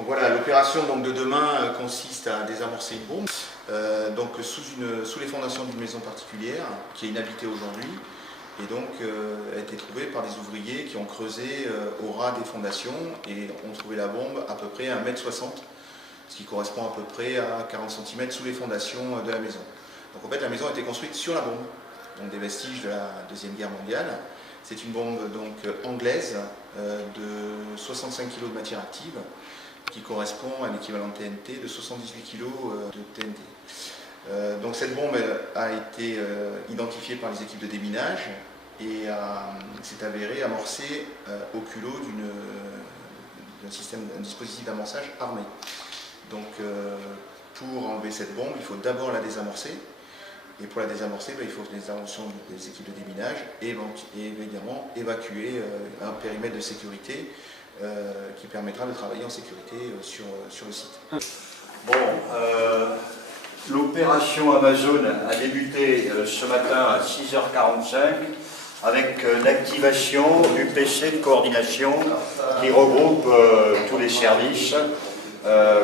Donc voilà, l'opération de demain consiste à désamorcer une bombe sous les fondations d'une maison particulière qui est inhabitée aujourd'hui et donc a été trouvée par des ouvriers qui ont creusé au ras des fondations et ont trouvé la bombe à peu près à 1,60 m, ce qui correspond à peu près à 40 cm sous les fondations de la maison. Donc en fait la maison a été construite sur la bombe, donc des vestiges de la Deuxième Guerre mondiale. C'est une bombe anglaise de 65 kg de matière active qui correspond à l'équivalent TNT de 78 kg de TNT. Donc cette bombe a été identifiée par les équipes de déminage et s'est avérée amorcée au culot d'un dispositif d'amorçage armé. Donc pour enlever cette bombe, il faut d'abord la désamorcer. Et pour la désamorcer, il faut des interventions des équipes de déminage et évidemment évacuer un périmètre de sécurité qui permettra de travailler en sécurité sur le site. Bon, l'opération Amazon a débuté ce matin à 6h45 avec l'activation du PC de coordination qui regroupe tous les services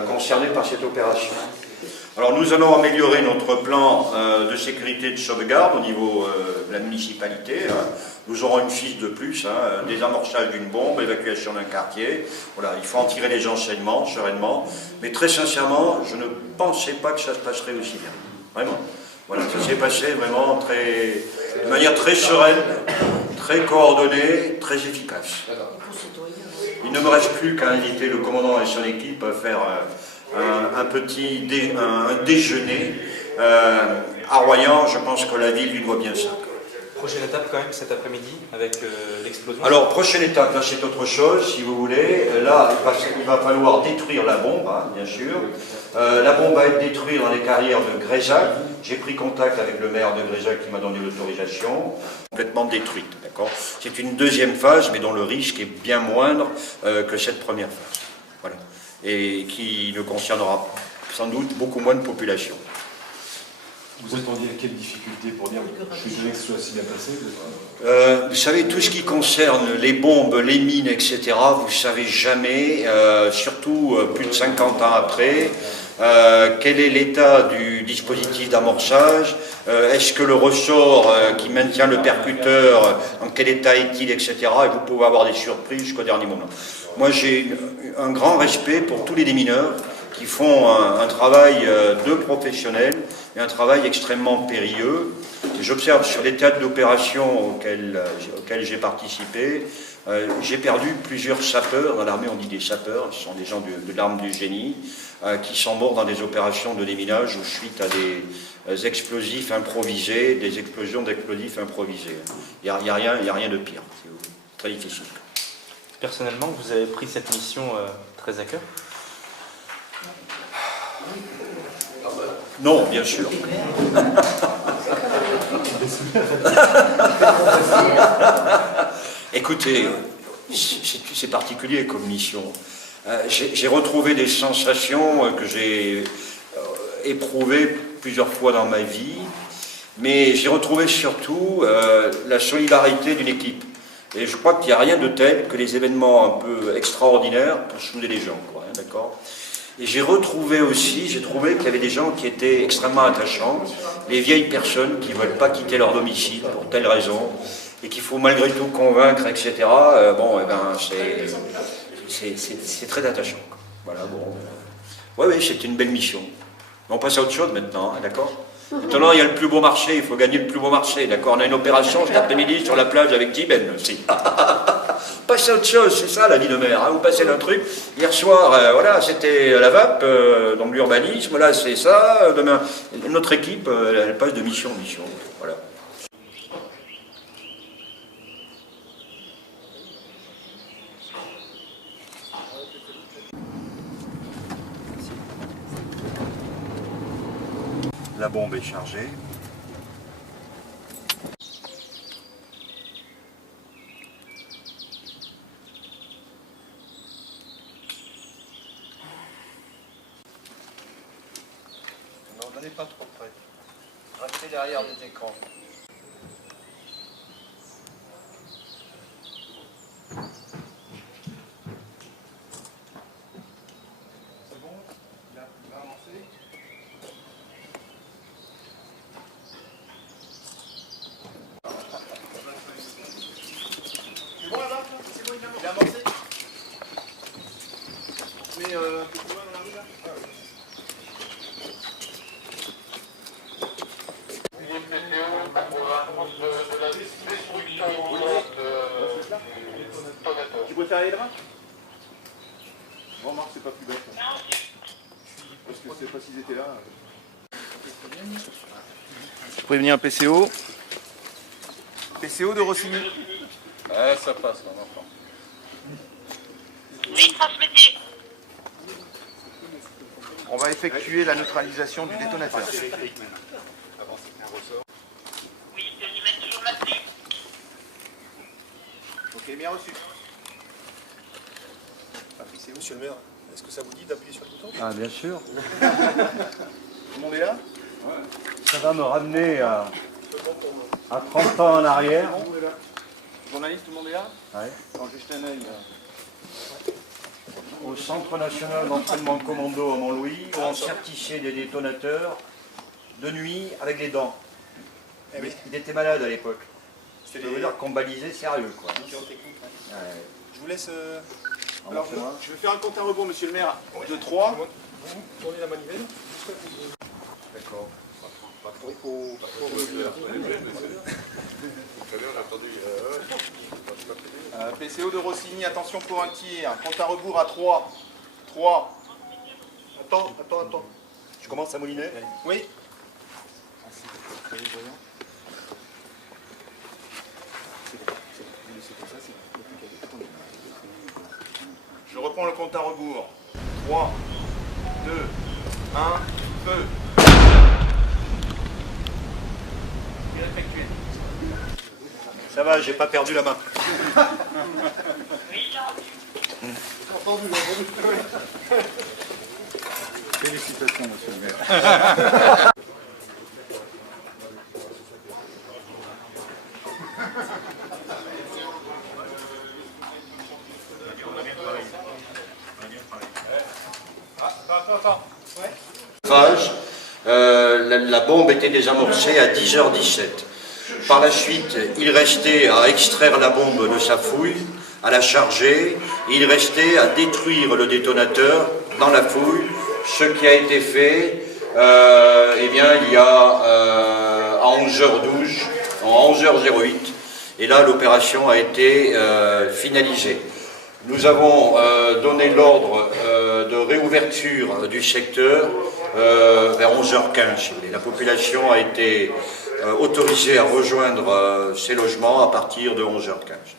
concernés par cette opération. Alors nous allons améliorer notre plan de sécurité de sauvegarde au niveau de la municipalité. Nous aurons une fiche de plus, désamorçage d'une bombe, évacuation d'un quartier. Voilà, il faut en tirer les enseignements sereinement. Mais très sincèrement, je ne pensais pas que ça se passerait aussi bien. Vraiment. Voilà, ça s'est passé vraiment de manière très sereine, très coordonnée, très efficace. Il ne me reste plus qu'à inviter le commandant et son équipe à faire un déjeuner à Royan. Je pense que la ville lui doit bien ça. Prochaine étape quand même cet après-midi avec l'explosion. Alors prochaine étape, là c'est autre chose si vous voulez. Là il va falloir détruire la bombe, bien sûr. La bombe va être détruite dans les carrières de Grézac. J'ai pris contact avec le maire de Grézac qui m'a donné l'autorisation. Complètement détruite, d'accord. C'est une deuxième phase mais dont le risque est bien moindre que cette première phase. Voilà. Et qui ne concernera sans doute beaucoup moins de population. Vous attendiez à quelle difficulté pour dire je suis désolé que ce soit si bien passé? Vous savez, tout ce qui concerne les bombes, les mines, etc., vous ne savez jamais, surtout plus de 50 ans après, quel est l'état du dispositif d'amorçage, est-ce que le ressort qui maintient le percuteur, en quel état est-il, etc., et vous pouvez avoir des surprises jusqu'au dernier moment. Moi j'ai un grand respect pour tous les démineurs qui font un travail de professionnels et un travail extrêmement périlleux. J'observe sur les théâtres d'opération auxquels j'ai participé, j'ai perdu plusieurs sapeurs. Dans l'armée on dit des sapeurs, ce sont des gens de l'arme du génie, qui sont morts dans des opérations de déminage ou suite à des explosifs improvisés, des explosions d'explosifs improvisés. Il n'y a rien de pire, c'est très difficile. Personnellement, vous avez pris cette mission très à cœur? Non, bien sûr. Écoutez, c'est particulier comme mission. J'ai retrouvé des sensations que j'ai éprouvées plusieurs fois dans ma vie, mais j'ai retrouvé surtout la solidarité d'une équipe. Et je crois qu'il n'y a rien de tel que les événements un peu extraordinaires pour souder les gens, quoi, d'accord ? Et j'ai trouvé qu'il y avait des gens qui étaient extrêmement attachants, les vieilles personnes qui ne veulent pas quitter leur domicile pour telle raison, et qu'il faut malgré tout convaincre, etc. C'est très attachant. Voilà, bon. Oui, c'était une belle mission. On passe à autre chose maintenant, d'accord ? Maintenant, il y a le plus beau marché, il faut gagner le plus beau marché, d'accord? On a une opération cet après-midi sur la plage avec Tiben aussi. Passez à autre chose, c'est ça la vie de maire, vous passez d'un truc. Hier soir, voilà, c'était la VAP, donc l'urbanisme, là c'est ça, demain, notre équipe, elle passe de mission en mission, voilà. La bombe est chargée. N'en donnez pas trop près. Restez derrière les écrans. préfères aller là-bas? Remarque, c'est pas plus bête. Parce que c'est pas s'ils étaient là. Je préviens un PCO. PCO de Rossini. Ouais, ça passe, on entend. Oui, transmettez. On va effectuer la neutralisation du détonateur. Oui, Denis toujours maintenu. Ok, bien reçu. Monsieur le maire, est-ce que ça vous dit d'appuyer sur le bouton? Ah, bien sûr. Tout le monde est là? Ça va me ramener à 30 ans en arrière. Journaliste, tout le monde est là? Ouais. Quand je jette un œil. Au Centre national d'entraînement commando à Montlouis, où on certifiait des détonateurs de nuit avec les dents. Eh oui. Il était malade à l'époque. C'est Ça veut dire qu'on balisait sérieux, quoi. Ouais. Je vous laisse... Alors, je vais faire un compte à rebours, monsieur le maire, de 3. Vous tournez la manivelle. D'accord. Pas trop, il faut... Pas trop... PCO de Rossini, attention pour un tir. Compte à rebours à 3. 3. Attends. Je commence à mouliner. Oui. Je reprends le compte à rebours. 3, 2, 1, feu. Effectué. Ça va, j'ai pas perdu la main. Oui, j'ai entendu. Félicitations, monsieur le maire. La bombe était désamorcée à 10h17. Par la suite, il restait à extraire la bombe de sa fouille, à la charger, et il restait à détruire le détonateur dans la fouille, ce qui a été fait eh bien, il y a à 11h12, en 11h08, et là l'opération a été finalisée. Nous avons donné l'ordre de réouverture du secteur vers 11h15. Si vous voulez. La population a été autorisée à rejoindre ces logements à partir de 11h15.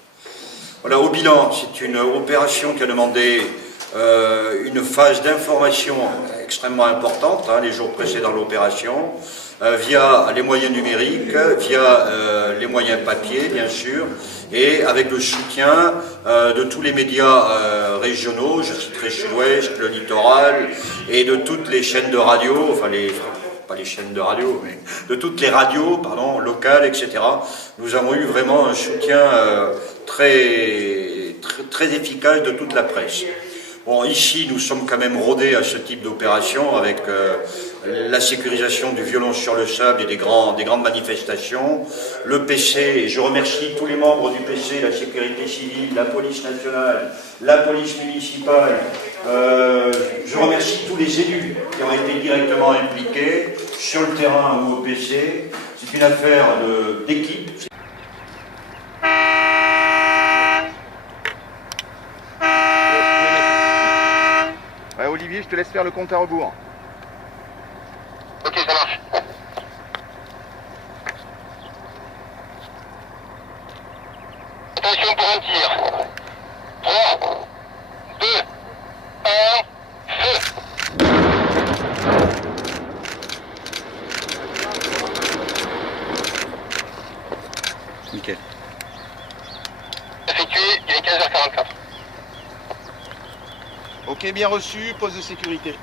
Voilà, au bilan, c'est une opération qui a demandé une phase d'information extrêmement importante, les jours précédant l'opération, via les moyens numériques, via les moyens papier, bien sûr, et avec le soutien de tous les médias régionaux, je citerai Sud-Ouest, le Littoral, et de toutes les chaînes de radio, enfin pas les chaînes de radio, mais de toutes les radios, pardon, locales, etc. Nous avons eu vraiment un soutien très efficace de toute la presse. Bon, ici, nous sommes quand même rodés à ce type d'opération avec la sécurisation du violon sur le sable et des grandes manifestations. Le PC, et je remercie tous les membres du PC, la sécurité civile, la police nationale, la police municipale. Je remercie tous les élus qui ont été directement impliqués sur le terrain ou au PC. C'est une affaire d'équipe. Ouais, Olivier, je te laisse faire le compte à rebours. Ok, ça marche. Attention pour un tir. 3, 2, 1, feu. Nickel. Effectué, il est 15h44. Ok, bien reçu, poste de sécurité.